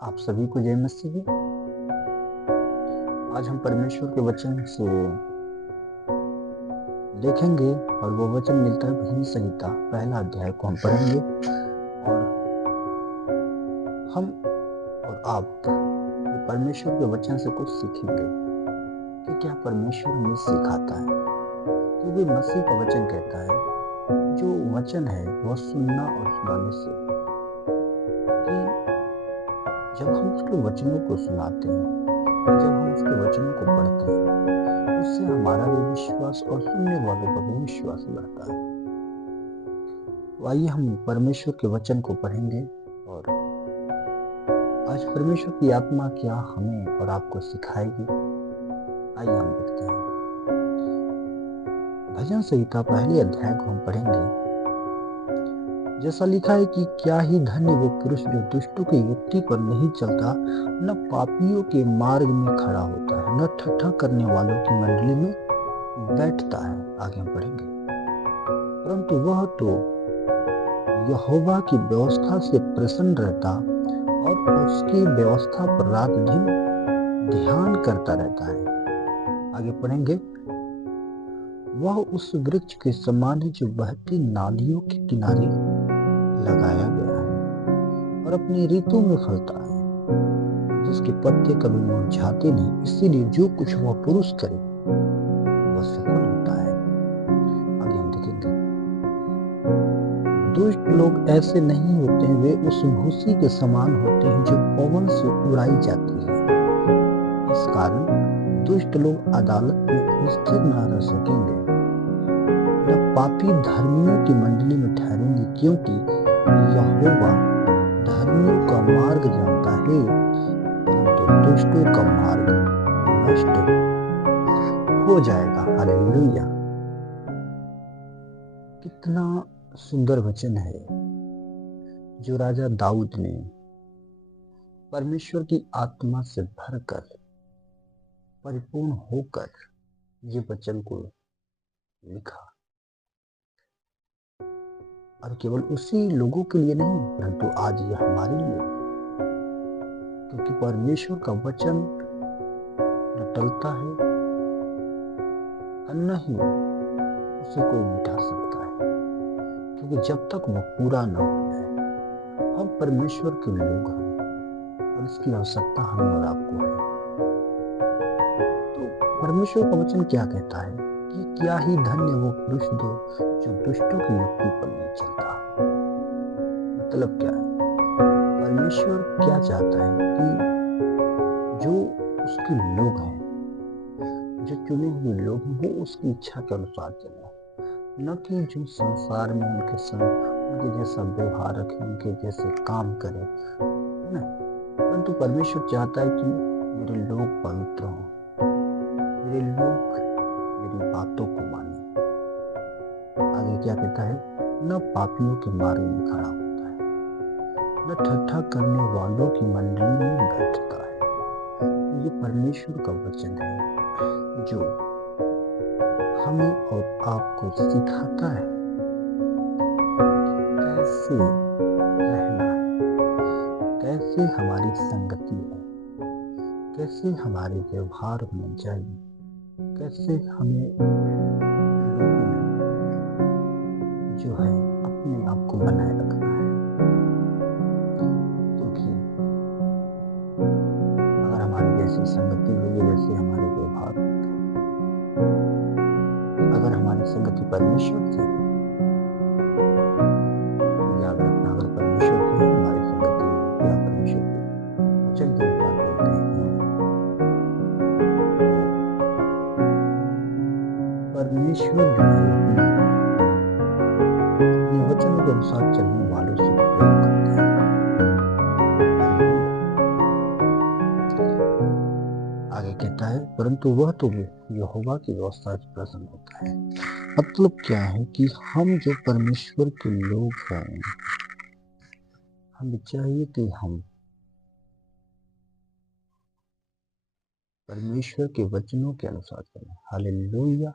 आप सभी को जय मसीह। आज हम परमेश्वर के वचन से देखेंगे और वो वचन मिलता है भजन संहिता पहला अध्याय को हम पढ़ेंगे और हम और आप ये परमेश्वर के वचन से कुछ सीखेंगे कि क्या परमेश्वर हमें सिखाता है। क्योंकि मसीह का वचन कहता है जो वचन है वह सुनना और सुनाने से, कि जब हम उसके वचनों को सुनाते हैं, जब हम उसके वचनों को पढ़ते हैं, उससे हमारा भी विश्वास और सुनने वालों का भी विश्वास बढ़ता है। तो आइए हम परमेश्वर के वचन को पढ़ेंगे और आज परमेश्वर की आत्मा क्या हमें और आपको सिखाएगी। आइए हम देखते हैं भजन संहिता पहले अध्याय को हम पढ़ेंगे। जैसा लिखा है कि क्या ही धन्य वो पुरुष जो दुष्टों की युक्ति पर नहीं चलता, न पापियों के मार्ग में खड़ा होता है, न ठट्ठा करने वालों की मंडली में बैठता है। आगे हम पढ़ेंगे। परंतु वह तो यहोवा की व्यवस्था से प्रसन्न रहता और उसकी व्यवस्था पर रात दिन ध्यान करता रहता है। आगे पढ़ेंगे। वह उस वृक्ष के समान है जो बहती नालियों के किनारे लगाया गया है और अपनी ऋतु में फलता है, जिसके पत्ते कभी मुरझाते नहीं। इसीलिए जो कुछ वह पुरुष करे वह सफल होता है। आगे हम देखेंगे। दुष्ट लोग ऐसे नहीं होते हैं, वे उस भूसी के समान होते हैं जो पवन से उड़ाई जाती है। इस कारण दुष्ट लोग अदालत में स्थिर न रह सकेंगे, न पापी धर्मियों की मंडली में ठहरेंगे, क्योंकि यहोवा धर्मियों का मार्ग जानता है, परंतु दुष्टों का मार्ग नष्ट हो जाएगा। हालेलुया। कितना सुंदर वचन है जो राजा दाऊद ने परमेश्वर की आत्मा से भरकर परिपूर्ण होकर ये वचन को लिखा, और केवल उसी लोगों के लिए नहीं परंतु आज ये हमारे लिए, क्योंकि परमेश्वर का वचन न टलता है और न ही उसे कोई मिटा सकता है, क्योंकि जब तक वह पूरा न हो जाए। हम परमेश्वर के लोग हैं और इसकी आवश्यकता हमें और आपको है। तो परमेश्वर का वचन क्या कहता है कि क्या ही धन्य वो पुरुष जो दुष्टों की युक्ति पर नहीं चलता। मतलब क्या है? परमेश्वर क्या चाहता है कि जो उसके लोग हैं, जो चुने हुए लोग हैं, वो उसकी इच्छा के अनुसार चले, न कि जो संसार में उनके संग उनके जैसा व्यवहार रखें, उनके जैसे काम करें, है ना। परंतु परमेश्वर चाहता है कि मेरे लोग पवित्र हों, मेरे लोग मेरी बातों को माने। आगे क्या कहता है? न पापियों के मार्ग में खड़ा होता है, न ठट्ठा करने वालों की मंडली में बैठता है। ये परमेश्वर का वचन है जो हमें और आपको सिखाता है कैसे रहना है, कैसे हमारी संगति है, कैसे हमारे व्यवहार होने चाहिए, कैसे हमें लोगों में जो है अपने आप को बनाए रखना है। क्योंकि अगर हमारी जैसी संगति होगी, जैसे हमारे व्यवहार होंगे, अगर हमारी संगति परमेश्वर से है, तो याद रखना, अगर परमेश्वर से है हमारी संगति या परमेश्वर के वचन के अनुसार चलते हैं, तो परमेश्वर जो है अपने वचनों के अनुसार चलने वालों से प्रेम करता है। आगे कहता है, परंतु वह तो यहोवा की व्यवस्था से प्रसन्न होता है। मतलब क्या है कि हम जो परमेश्वर के लोग हैं, हमें चाहिए कि हम परमेश्वर के वचनों के अनुसार चलें। हालेलुया।